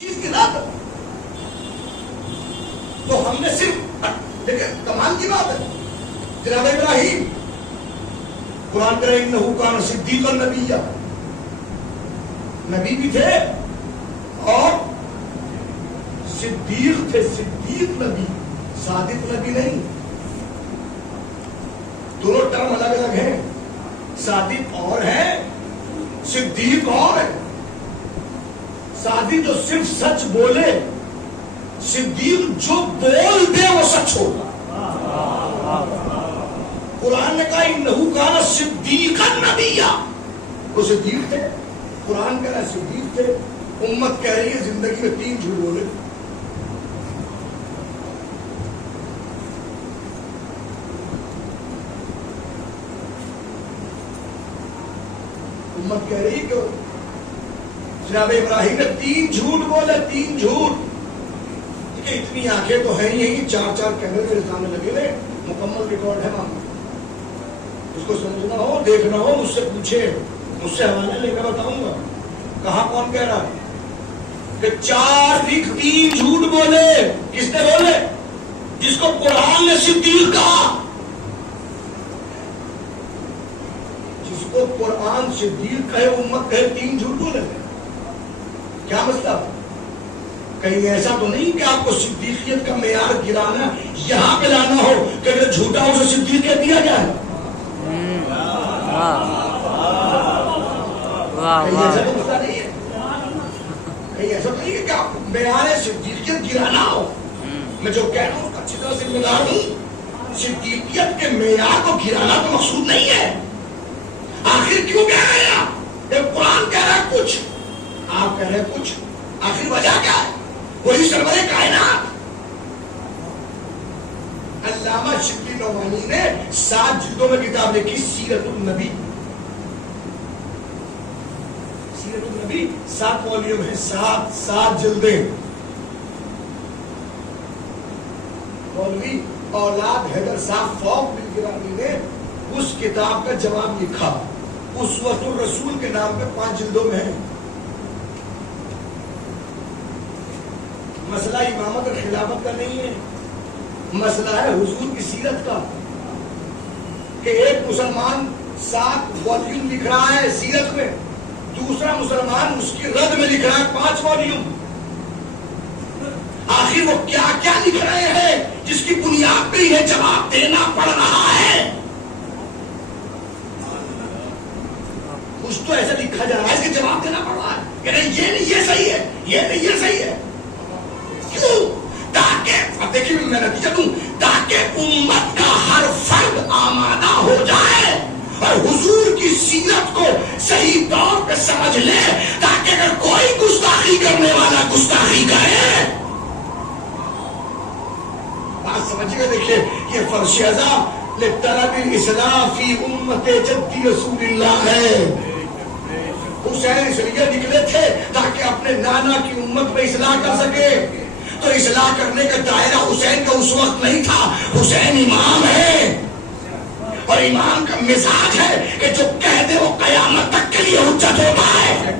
چیز کی ذات تو ہم نے صرف دیکھیں کمال کی بات ہے جناب ابراہیم قرآن کرے انہو کان صدیقا نبیّا نبی بھی تھے اور صدیق تھے صدیق نبی صادق نبی نہیں دونوں ٹرم الگ الگ ہیں صادق اور ہے صدیق اور ہے صادق جو صرف سچ بولے صدیق جو بول دے وہ سچ ہوگا قرآن نے کہا انہو کان صدیقا نبیّا وہ صدیق تھے قرآن کہہ رہا ہے صدیق تھے امت کہہ رہی ہے زندگی میں 3 جھوٹ بولے امت کہہ رہی ہے کہ جناب ابراہیم نے 3 جھوٹ بولے 3 جھوٹ کہ اتنی آنکھیں تو ہیں ہی ہیں 4 کیمرے میرے سامنے لگے ہوئے مکمل ریکارڈ ہے وہاں اس کو سمجھنا ہو دیکھنا ہو مجھ سے پوچھے مجھ سے حوالے لے کر بتاؤں گا کہاں کون کہہ رہا ہے کہ 4 لکھ 3 جھوٹ بولے کس نے بولے جس کو قرآن نے صدیق کہا جس کو قرآن صدیق کہے امت کہے 3 جھوٹ بولے کیا مسئلہ کہیں ایسا تو نہیں کہ آپ کو صدیقیت کا معیار گرانا یہاں پہ لانا ہو کہ اگر جھوٹا ہو تو صدیقیت دیا جائے کہیں ایسا تو مسئلہ نہیں ہے کہیں ایسا تو نہیں ہے کہ آپ معیار صدیقیت گرانا ہو میں جو کہہ رہا ہوں اچھی طرح ذمہ دار ہوں صدیقیت کے معیار کو گرانا تو مقصود نہیں ہے آخر کیوں کہہ رہے ہیں آپ قرآن کہہ رہا ہے کچھ آپ کہہ رہے ہیں کچھ آخر وجہ کیا ہے وہی سرور کائنات علامہ شبلی نعمانی نے 7 جلدوں میں کتاب لکھی سیرت النبی سیرت النبی 7 والیوم ہے 7 جلدیں مولوی اولاد حیدر صاحب فوق بالگرامی نے اس کتاب کا جواب لکھا اسوۃ الرسول کے نام پہ 5 جلدوں میں ہے مسئلہ امامت اور خلافت کا نہیں ہے مسئلہ ہے حضور کی سیرت کا کہ ایک مسلمان 7 والیوم لکھ رہا ہے سیرت میں دوسرا مسلمان اس کی رد میں لکھ رہا ہے 5 والیوم آخر وہ کیا کیا لکھ رہے ہیں جس کی بنیاد پہ یہ جواب دینا پڑ رہا ہے کچھ تو ایسا لکھا جا رہا ہے کہ جواب دینا پڑ رہا ہے کہ نہیں یہ نہیں یہ صحیح ہے یہ نہیں یہ صحیح ہے کیوں تاکہ اب دیکھیے میں نتیجہ دوں تاکہ امت کا ہر فرد آمادہ ہو جائے اور حضور کی سیرت کو صحیح طور پہ سمجھ لے تاکہ اگر کوئی گستاخی کرنے والا گستاخی کرے بات سمجھیے گا دیکھیے یہ فرش ازا لطلب الاصلاح فی امت جدی رسول اللہ ہے حسین اس لیے نکلے تھے تاکہ اپنے نانا کی امت میں اصلاح کر سکے تو اصلاح کرنے کا دائرہ حسین کا اس وقت نہیں تھا حسین امام ہے اور امام کا مزاج ہے کہ جو کہہ دے وہ قیامت تک کے لیے حجت ہوتا ہے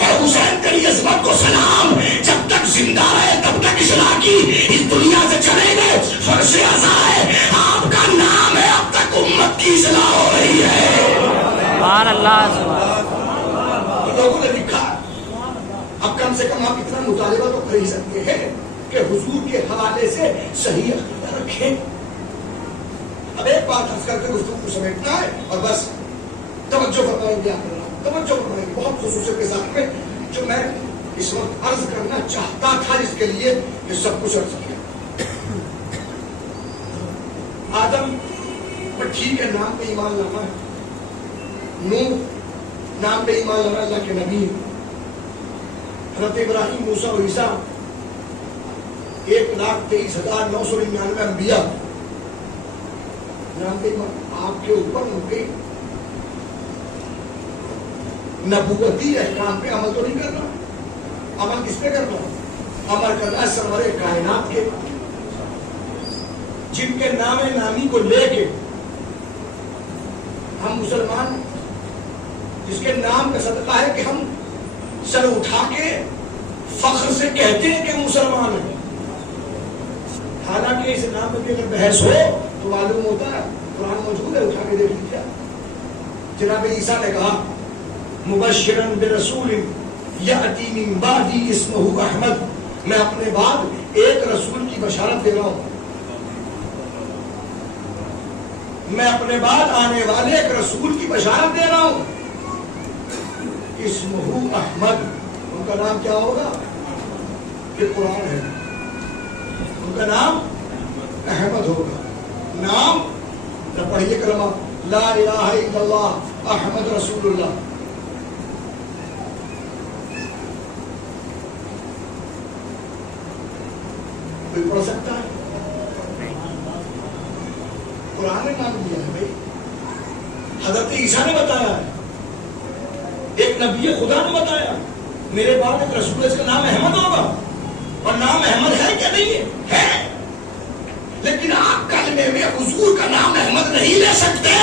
اور حسین تیری عظمت کو سلام جب تک زندہ ہے تب تک اصلاح کی اس دنیا سے چلے گئے فرش ازا ہے آپ کا نام ہے اب تک امت کی اصلاح ہو رہی ہے سبحان اللہ لوگوں نے لکھا اب کم سے کم آپ اتنا مطالبہ تو کر ہی سکتے ہیں کہ حضور کے حوالے سے صحیح عقیدہ رکھیں اب ایک بات عرض کر کے گفتگو کو سمیٹنا ہے اور بس توجہ فرمائیں گے توجہ فرمائیں گے بہت خصوصیت کے ساتھ میں جو میں اس وقت عرض کرنا چاہتا تھا جس کے لیے یہ سب کچھ عرض کیا آدم پر ٹھیک ہے نام پہ ایمان لانا ہے نوح نام پہ ایمان لانا اللہ کے نبی حضرت ابراہیم موسیٰ اور عیسیٰ 1,23,999 انبیاء نام پہ ایمان آپ کے اوپر ان کے نبوتی احکام پہ عمل تو نہیں کرنا عمل کس پہ کرنا عمل کرنا سرور کائنات کے جن کے نام نامی کو لے کے ہم مسلمان جس کے نام کا صدقہ ہے کہ ہم سر اٹھا کے فخر سے کہتے ہیں کہ مسلمان ہیں، حالانکہ اس نام میں اگر بحث ہو تو معلوم ہوتا ہے قرآن موجود ہے، اٹھا کے دیکھ لیجیے۔ جناب عیسیٰ نے کہا مبشرا برسول یأتی من بعدی اسمہ احمد، میں اپنے بعد ایک رسول کی بشارت دے رہا ہوں، میں اپنے بعد آنے والے ایک رسول کی بشارت دے رہا ہوں، اسمہ احمد، ان کا نام کیا ہوگا؟ یہ قرآن ہے، ان کا نام احمد ہوگا۔ نام نہ پڑھیے کلمہ لا الہ الا اللہ احمد رسول اللہ، کوئی پڑھ سکتا ہے؟ قرآن نے نام دیا ہے بھائی، حضرت عیسیٰ نے بتایا ہے، ایک نبی خدا نے بتایا میرے بعد ایک رسول ہے، اس کا نام احمد ہوگا، اور نام احمد ہے کیا نہیں ہے؟ لیکن آپ کلمے میں حضور کا نام احمد نہیں لے سکتے،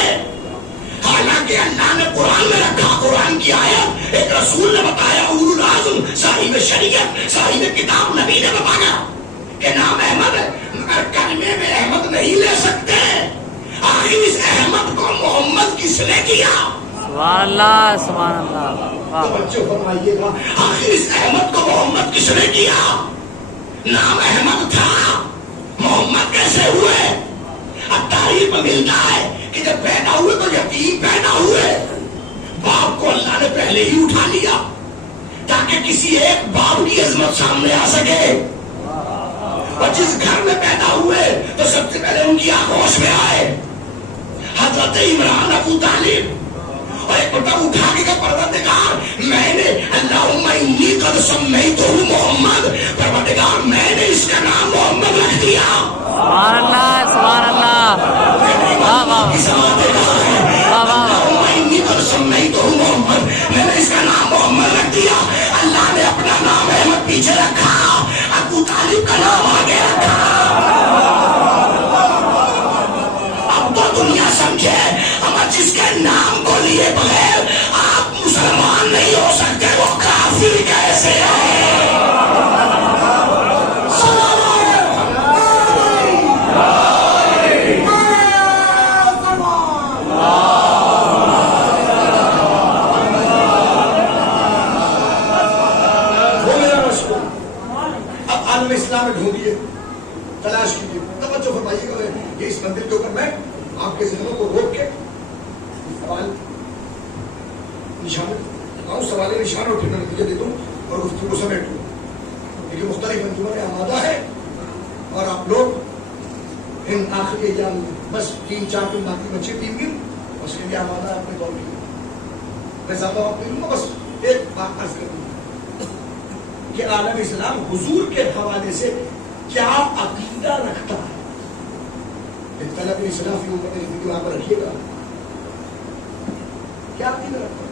حالانکہ اللہ نے قرآن میں رکھا، قرآن کی آیت ایک رسول نے بتایا، اولو العزم صاحب شریعت صاحب کتاب نبی نے بتایا کہ نام احمد ہے، مگر کلمے میں احمد نہیں لے سکتے۔ آخر اس احمد کو محمد کس نے کیا؟ سبحان اللہ سبحان اللہ۔ بچوں فرمائیے گا آخر اس احمد کو محمد کس نے کیا؟ نام احمد تھا، محمد کیسے ہوئے؟ اب تاریخ میں ملتا ہے کہ جب پیدا ہوئے تو یتیم پیدا ہوئے، باپ کو اللہ نے پہلے ہی اٹھا لیا تاکہ کسی ایک باپ کی عظمت سامنے آ سکے، اور جس گھر میں پیدا ہوئے تو سب سے پہلے ان کی آغوش میں آئے حضرت عمران ابو طالب، اور ایک مرتبہ اٹھا کے کہا پروردگار میں نے اللہم انی قد سمیتہ محمد، پروردگار میں نے اس کا نام محمد رکھ دیا۔ سبحان اللہ سبحان اللہ۔ اللہم انی قد سمیتہ محمد، میں نے اس کا نام محمد رکھ دیا۔ اللہ نے اپنا نام احمد پیچھے رکھا، ابو طالب کا نام آگے رکھا۔ اب تو دنیا سمجھے اگر جس کے نام کو لیے بغیر آپ مسلمان نہیں ہو سکتے وہ کافر کیسے ہے؟ وہ میرا رسول، اب عالم اسلام میں ڈھونڈیے، تلاش کیجیے، توجہ فرمائیے گا یہ اس مندر کے اوپر میں آپ کے ذہنوں کو روک کے سوال نشان سوال نشان اور نتیجے دیتا ہوں اور گفتگو سمیٹ لوں، لیکن مختلف انجمن آمادہ ہے، اور آپ لوگ ان آخری ایام میں بس 3-4 دن باقی بچے 3 دن اس کے لیے آمادہ ہے اپنے دور کی، میں زیادہ وقت نہیں لوں گا، بس ایک بات عرض کر دوں کہ عالم اسلام حضور کے حوالے سے کیا عقیدہ رکھتا ہے۔ طلب اسلاف کی اوپر وہاں پر رکھیے گا کیا عقیدہ رکھتا ہے؟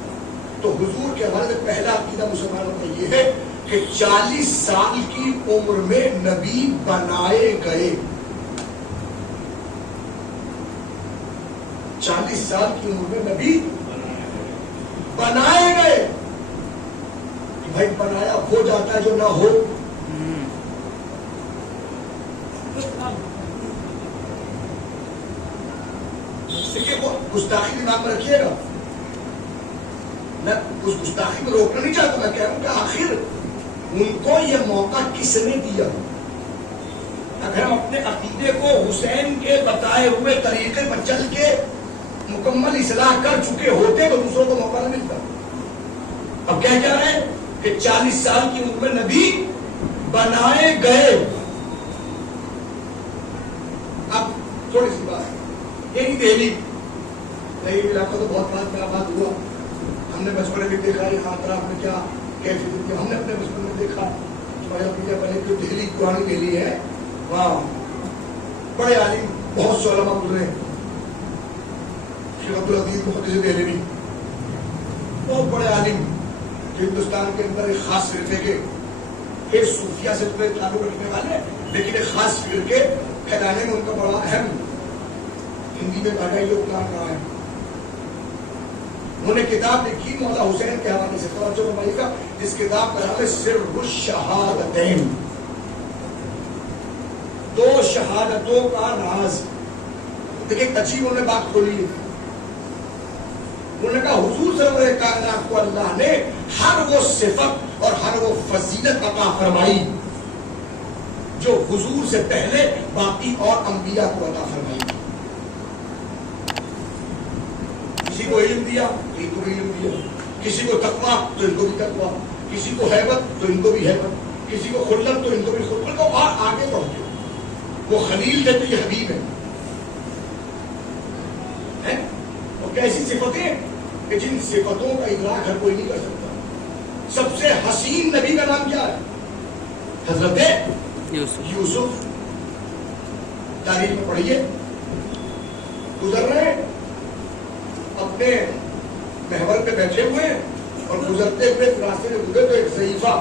تو حضور کے حوالے سے پہلا عقیدہ مسلمانوں کا یہ ہے کہ 40 سال کی عمر میں نبی بنائے گئے، 40 سال کی عمر میں نبی بنائے گئے۔ بھائی بنایا ہو جاتا ہے جو نہ ہو، وہ گستاخی دماغ میں رکھیے گا، میں اس گستاخی کو روکنا نہیں چاہتا، میں کہہ رہا ہوں کہ آخر ان کو یہ موقع کس نے دیا؟ اگر ہم اپنے عقیدے کو حسین کے بتائے ہوئے طریقے پر چل کے مکمل اصلاح کر چکے ہوتے تو دوسروں کو موقع نہ ملتا۔ اب کیا کہہ رہے ہیں کہ 40 سال کی عمر میں نبی بنائے گئے۔ اب تھوڑی سی بات ہے، یہی دہلی علاقہ تو بہت بات ہوا، ہم نے بچپن میں دیکھا یہاں اطراف میں کیا کیفیت تھی، ہم نے اپنے بچپن میں دیکھا پہلے جو دہلی پرانی دہلی ہے وہاں بڑے عالم بہت سے علماء گزرے، شیخ عبدالعزیز محدث دہلوی بہت بڑے عالم جو ہندوستان کے اندر ایک خاص فرقے کے ایک صوفیہ سے تعلق رکھنے والے لیکن ایک خاص فرقے پھیلانے میں ان کا بڑا اہم ہندی میں بڑا یوگدان رہا ہے۔ انہوں نے کتاب لکھی مولا حسین کے حوالے سے، توجہ فرمائیے گا، جس کتاب کا نام ہے سر الشہادتین، دو شہادتوں کا راز. دیکھیں عجیب انہوں نے بات کھولی ہے. انہوں نے کہا حضور سرور کائنات کو اللہ نے ہر وہ صفت اور ہر وہ فضیلت عطا فرمائی جو حضور سے پہلے باقی اور انبیاء کو عطا فرمائی. کسی کو علم دیا تو ان کو بھی علم دیا، کسی کو تقویٰ تو ان کو بھی تقویٰ، کسی کو ہیبت تو ان کو بھی ہیبت، کسی کو خلت تو ان کو بھی خلت. اور آگے بڑھتے وہ خلیل تھے تو یہ حبیب ہے. اور کیسی صفتیں کہ جن صفتوں کا ادراک ہر کوئی نہیں کر سکتا. سب سے حسین نبی کا نام کیا ہے؟ حضرت یوسف. تاریخ میں پڑھیے، گزر رہے اپنے محور پہ بیٹھے ہوئے اور گزرتے ہوئے راستے میں گزرے تو ایک ضعیفہ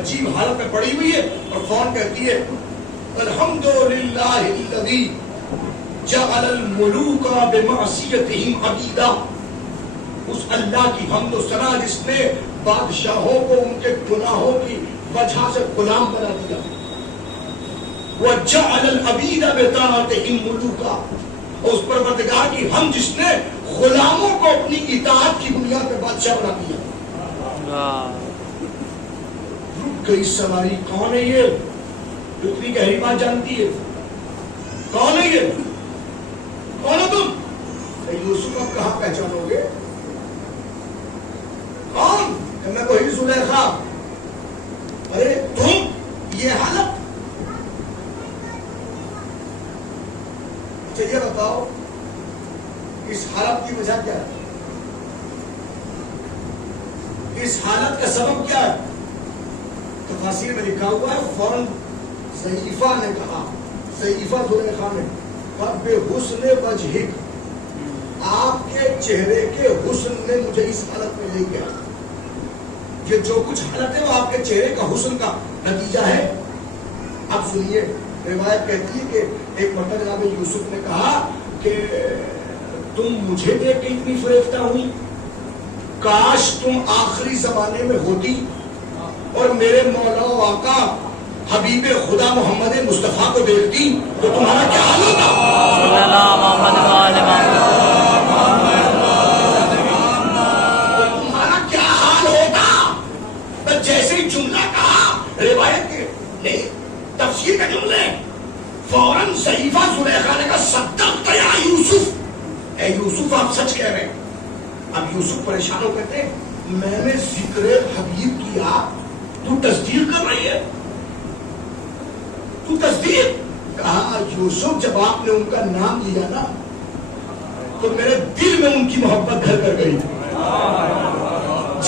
عجیب حالت میں پڑی ہوئی ہے اور فون کہتی ہے الحمدللہ الذی جعل الملوک بمعصیتہم عبیدا. اس اللہ کی حمد و ثنا جس نے بادشاہوں کو ان کے گناہوں کی وجہ سے غلام بنا دیا. وجعل العبید بطاعتہم ملوکا. اس پروردگار کی ہم جس نے غلاموں کو اپنی اطاعت کی بنیاد پہ بادشاہ بنا دیا. رک گئی سواری. کون ہے یہ جو اتنی گہری بات جانتی ہے؟ کون ہے یہ؟ کون ہو تم؟ یوسف اب کہاں پہچانو گے؟ کون؟ میں وہی زلیخا. ارے تم یہ حالت. اچھا یہ بتاؤ اس حالت کی وجہ کیا ہے؟ اس حالت کا سبب کیا ہے؟ تفاسیر میں لکھا ہوا ہے فوراً ضعیفہ نے کہا، ضعیفہ زلیخا نے، رب حسن وجہک، آپ کے چہرے کے حسن نے مجھے اس حالت میں لے گیا. یہ جو کچھ حالت ہے وہ آپ کے چہرے کا حسن کا نتیجہ ہے. اب سنیے، روایت کہتی ہے کہ ایک مرتبہ جناب یوسف نے کہا کہ تم مجھے دیکھ کے اتنی فریفتہ ہوئی، کاش تم آخری زمانے میں ہوتی اور میرے مولا و آقا حبیب خدا محمد مصطفیٰ کو دیکھتی تو تمہارا کیا حال ہوتا؟ تمہارا کیا حال ہوتا؟ بس جیسے ہی جملہ کہا، روایت کے نہیں تفسیر کا جملے، فوراً ضعیفہ زلیخا نے کہا صدقت یا یوسف. اے یوسف آپ سچ کہہ رہے ہیں. اب یوسف پریشان ہو کہتے ہیں میں نے ذکر حبیب کیا تو تصدیق کر رہی ہے؟ تو تصدیق؟ کہا یوسف جب آپ نے ان کا نام لیا نا تو میرے دل میں ان کی محبت گھر کر گئی.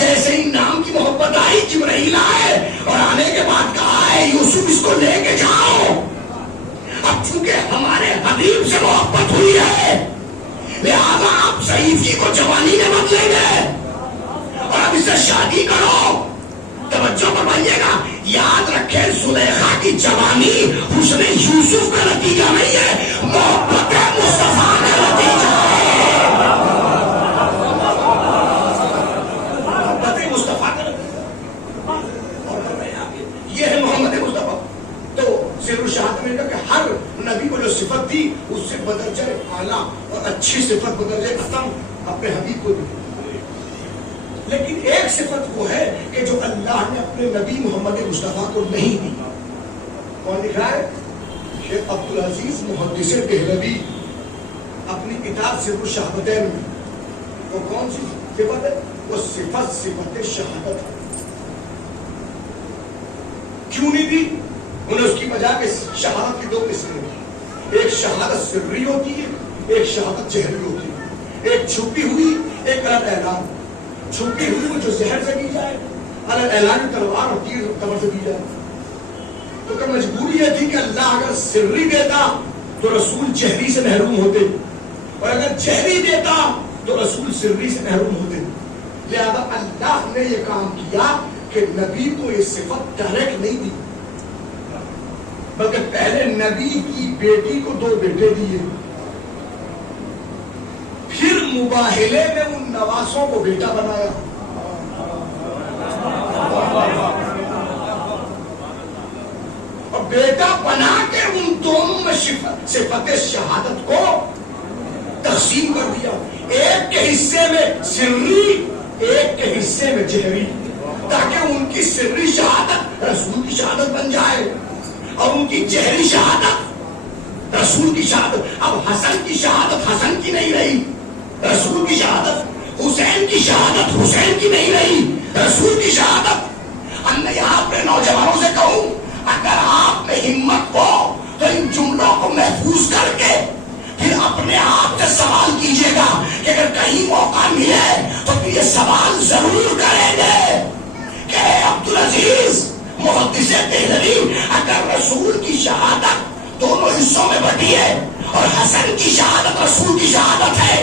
جیسے ہی نام کی محبت آئی جبرائیل آئے اور آنے کے بعد کہا ہے یوسف اس کو لے کے جاؤ. اب چونکہ ہمارے حبیب سے محبت ہوئی ہے لہذا آپ ضعیفی کو جوانی میں مت لیں گے اور اب اس سے شادی کرو. توجہ فرمائیے گا، یاد رکھے زلیخا کی جوانی حسن یوسف کا نتیجہ نہیں ہے، محبت مصطفیٰ کا نتیجہ ہے. محبت مصطفیٰ کا نتیجہ یہ ہے محمد مصطفیٰ. تو سر الشہادت میں کہا کہ ہر نبی کو جو صفت دی اس سے بدرجہ اعلیٰ اور اچھی صفت بدرجہ ختم اپنے حبیب کو دی. لیکن ایک صفت وہ ہے کہ جو اللہ نے اپنے نبی محمد مصطفیٰ کو نہیں دی. کون لکھ رہا ہے؟ شیخ عبدالعزیز محدث دہلوی اپنی کتاب سر الشہادتین میں. وہ کون سی صفت ہے؟ وہ صفت شہادت ہے. کیوں نہیں دی؟ انہیں اس کی وجہ کہ شہادت کی دو قسمیں ہوتی، ایک شہادت سری ہوتی ہے، ایک شہادت جہری ہوتی ہے. ایک چھپی ہوئی، ایک الگ اعلان. چھپی ہوئی وہ جو زہر سے دی جائے، الگ اعلان تلوار اور تیر کمر سے دی جائے. تو کہ مجبوری یہ تھی کہ اللہ اگر سری دیتا تو رسول جہری سے محروم ہوتے اور اگر جہری دیتا تو رسول سری سے محروم ہوتے. لہذا اللہ نے یہ کام کیا کہ نبی کو یہ صفت ڈائریکٹ نہیں دی بلکہ پہلے نبی کی بیٹی کو 2 بیٹے دیے، پھر مباہلے میں ان نواسوں کو بیٹا بنایا. بیٹا بنا کے ان دونوں میں صفت شہادت کو تقسیم کر دیا. ایک کے حصے میں سری، ایک کے حصے میں جہری، تاکہ ان کی سری شہادت رسول کی شہادت بن جائے اور ان کی جہری شہادت رسول کی شہادت. اب حسن کی شہادت حسن کی نہیں رہی، رسول کی شہادت. حسین کی شہادت حسین کی نہیں رہی، رسول کی شہادت. میں یہاں اپنے نوجوانوں سے کہوں، اگر آپ میں ہمت ہو تو ان جملوں کو محفوظ کر کے پھر اپنے آپ سے سوال کیجئے گا کہ اگر کہیں موقع ملے تو یہ سوال ضرور کریں گے کہ عبدالعزیز محدث دہلوی، اگر رسول کی شہادت دونوں حصوں میں بٹی ہے اور حسن کی شہادت رسول کی شہادت ہے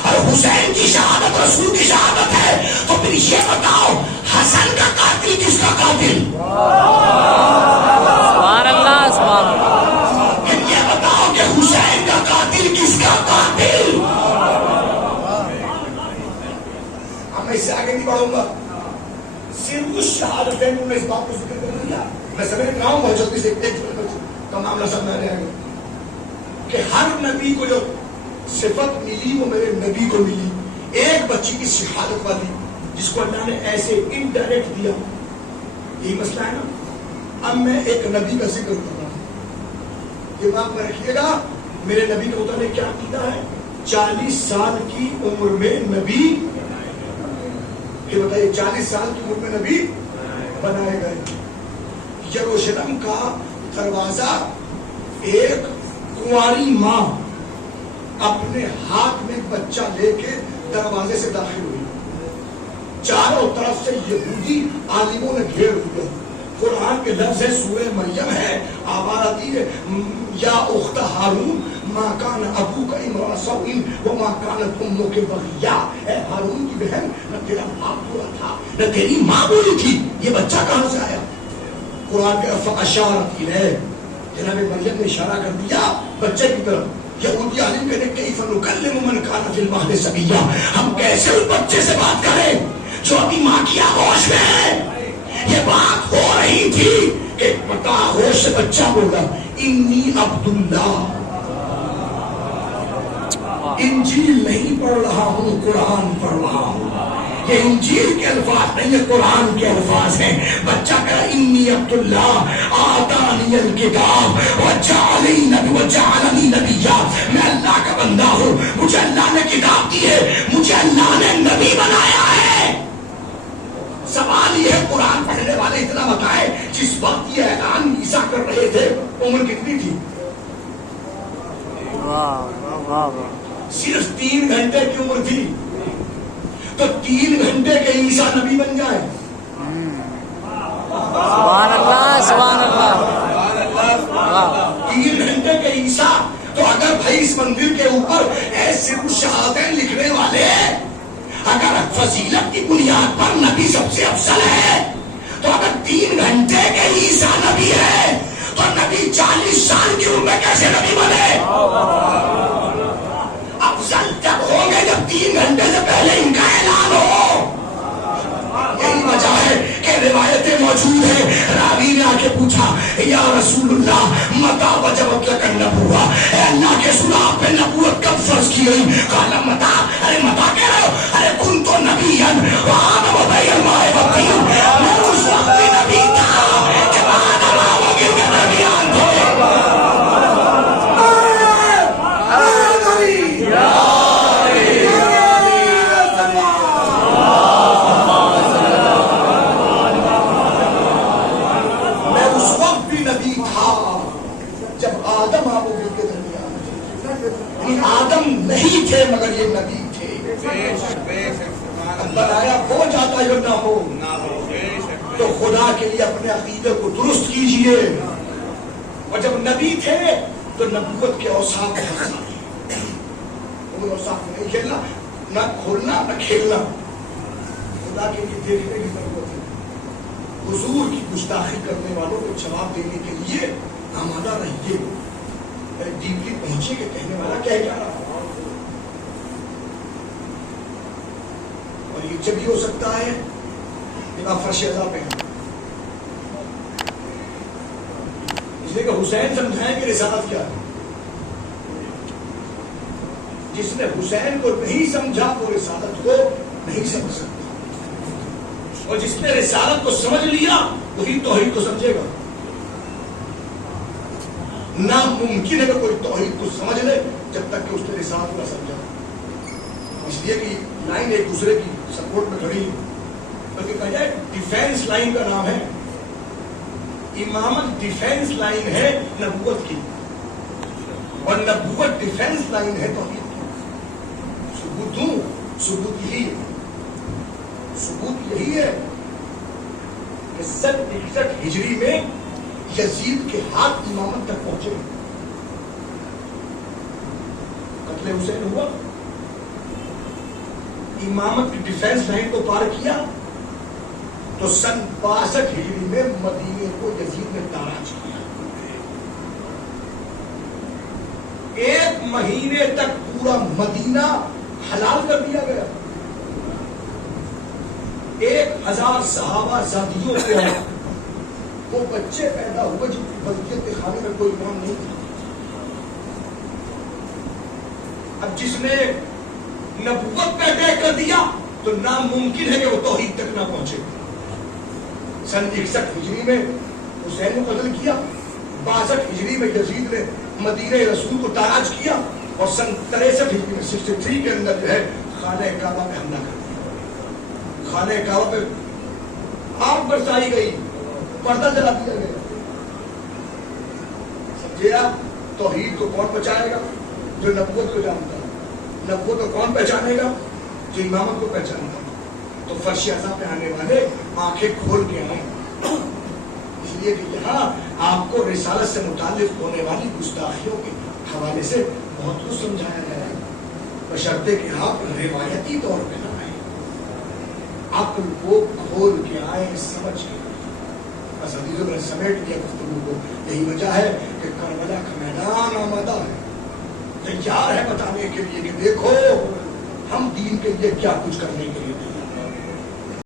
اور حسین کی شہادت رسول کی شہادت ہے، تو پھر یہ بتاؤ حسن کا قاتل کس کا قاتل؟ سبحان اللہ سبحان اللہ. پھر یہ بتاؤ کہ حسین کا قاتل کس کا قاتل؟ اب میں اس سے آگے نہیں بڑھوں گا، صرف اس شہادت ہے. میں اس بات کو ذکر کر دیا، میں سمجھ رہا ہوں بہت جلدی سے ایک کا معاملہ سمجھ آ گیا کہ ہر نبی کو جو صفت ملی وہ میرے نبی کو ملی. ایک بچی کی شہادت والی جس کو اللہ نے ایسے انڈائریکٹ دیا، یہی مسئلہ ہے نا. اب میں ایک نبی کا ذکر کر رہا ہوں، دماغ میں رکھیے گا میرے نبی کے متعلق کیا عقیدہ ہے. 40 سال کی عمر میں نبی، یہ بتائیے 40 سال کی عمر میں نبی بنائے گئے. یروشلم کا دروازہ ایک کنواری ماں اپنے ہاتھ میں بچہ لے کے دروازے سے داخل ہوئی. چاروں طرف سے یہودی عالموں نے گھیر دیا. قرآن کے لفظ ہے، سورہ مریم ہے، آواز آتی ہے یا اخت ہارون ما کان ابوک امرأ سوء وما کانت امک بغیا. اے ہارون کی بہن، نہ تیرا باپ برا تھا نہ تیری ماں بری تھی. یہ بچہ کہاں سے آیا؟ قرآن کے فاشارت الیہ، جناب مریم نے اشارہ کر دیا بچے کی طرف. یہودی عالم کہتے ہیں کیف نکلم من کان فی المہد صبیا، ہم کیسے اس بچے سے بات کریں جو ابھی ماں کی آغوش میں ہے. یہ بات ہو رہی تھی کہ پتا آغوش سے بچہ بولا انی عبداللہ. انجیل نہیں پڑھ رہا ہوں، قرآن پڑھ رہا ہوں. یہ انجیل کے الفاظ نہیں، یہ قرآن کے الفاظ ہیں. بچہ کہا انی عبداللہ آتانی الکتاب وجعلنی نبیا. میں اللہ کا بندہ ہوں، مجھے اللہ نے کتاب دی ہے، مجھے اللہ نے نبی بنایا ہے. سوال یہ ہے قرآن پڑھنے والے اتنا بتائے جس وقت یہ اعلان عیسیٰ کر رہے تھے عمر کتنی تھی؟ صرف 3 گھنٹے کی عمر تھی. تو 3 گھنٹے کے عیسیٰ نبی بن جائے. سبحان اللہ سبحان اللہ. 3 گھنٹے کے عیسیٰ. تو اگر بھائی اس مندر کے اوپر ایسے شہادتیں لکھنے والے اگر فضیلت کی بنیاد پر نبی سب سے افضل ہے، تو اگر 3 گھنٹے کے عیسیٰ نبی ہے تو نبی 40 سال کی عمر میں کیسے نبی بنے؟ افضل جب ہوں گے جب 3 گھنٹے سے پہلے ان کا اعلان ہو. یہی وجہ ہے کہ روایتیں موجود ہیں. راوی نے آ کے پوچھا یا رسول اللہ متا وجبت لک النبوہ، اے اللہ کے رسول آپ پہ نبوت کب فرض کی گئی؟ قال متا، ارے متا کہہ رہے ہو؟ ارے کن تو نبی وآدم بین الماء والطین، میں اس وقت بھی نبی تھا جب آدم و گر کے درمیان تھے. آدم نہیں تھے مگر یہ نبی تھے. بنایا ہو جاتا ہے نہ ہو. تو خدا کے لیے اپنے عقیدے کو درست کیجئے. اور جب نبی تھے تو نبوت کے اوصاف نہیں کھیلنا، نہ کھولنا نہ کھیلنا. خدا کے لیے دیکھنے کی ضرورت ہے. حضور کی گستاخی کرنے والوں کو جواب دینے کے لیے آمادہ رہیے. ڈیپلی پہنچے کہ کہنے والا کیا جا رہا ہے. اور یہ جب ہی ہو سکتا ہے جب آپ فرش ازا پہ ہیں. اس لیے کہ حسین سمجھائیں کہ رسالت کیا ہے. جس نے حسین کو نہیں سمجھا وہ رسالت کو نہیں سمجھ سکتا، اور جس نے رسالت کو سمجھ لیا وہی توحید کو سمجھے گا. ناممکن ہے کہ کوئی توحید کو سمجھ لے جب تک کہ اس نے رسالت کو نہ سمجھا. اس لیے کہ لائن ایک دوسرے کی سپورٹ میں کھڑی ہے، بلکہ کہا جائے ڈیفینس لائن کا نام ہے. امامت ڈیفینس لائن ہے نبوت کی، اور نبوت ڈیفینس لائن ہے توحید کی. ثبوت دوں، ثبوت یہی ہے، ثبوت یہی ہے کہ 61 ہجری میں یزید کے ہاتھ امامت تک پہنچے. قتل حسین ہوا، امامت کی ڈیفینس لائن کو پار کیا تو سن 62 ہجری میں مدینے کو یزید نے تاراج کیا. ایک مہینے تک پورا مدینہ حلال کر دیا گیا. 1000 صحابہ زادیوں کے وہ بچے پیدا ہوئے جن کی بلکیت کے خانے میں کوئی امام نہیں تھا. اب جس نے نبوت پہ طے کر دیا تو ناممکن ہے کہ وہ توحید تک نہ پہنچے. سن 61 ہجری میں حسین کو قتل کیا، 62 ہجری میں یزید نے مدینہ رسول کو تاراج کیا، اور سن 63 ہجری میں 63 کے اندر جو ہے خانہ کعبہ پہ حملہ کر دیا. خانہ کعبہ پہ آگ برسائی گئی، پردہ جلا دیا گیا. سمجھے آپ؟ توحید کو کون بچائے گا؟ جو نبوت کو جانتا ہے. نبوت کو کون پہچانے گا؟ جو امامت کو پہچانتا ہے. تو فرش اعظم پہ آنے والے آنکھیں کھول کے آئیں. اس لیے کہ یہاں آپ کو رسالت سے متعلق ہونے والی گستاخیوں کے حوالے سے بہت کچھ سمجھایا گیا ہے، بشرطے کہ آپ روایتی طور پہ نہ آئیں، عقل کو کھول کے آئیں، سمجھ کے. بس عزیزوں میں سمیٹ دیا گفتگو کو. یہی وجہ ہے کہ کربلا کا میدان آمادہ ہے، تیار ہے بتانے کے لیے کہ دیکھو ہم دین کے لیے کیا کچھ کرنے کے لیے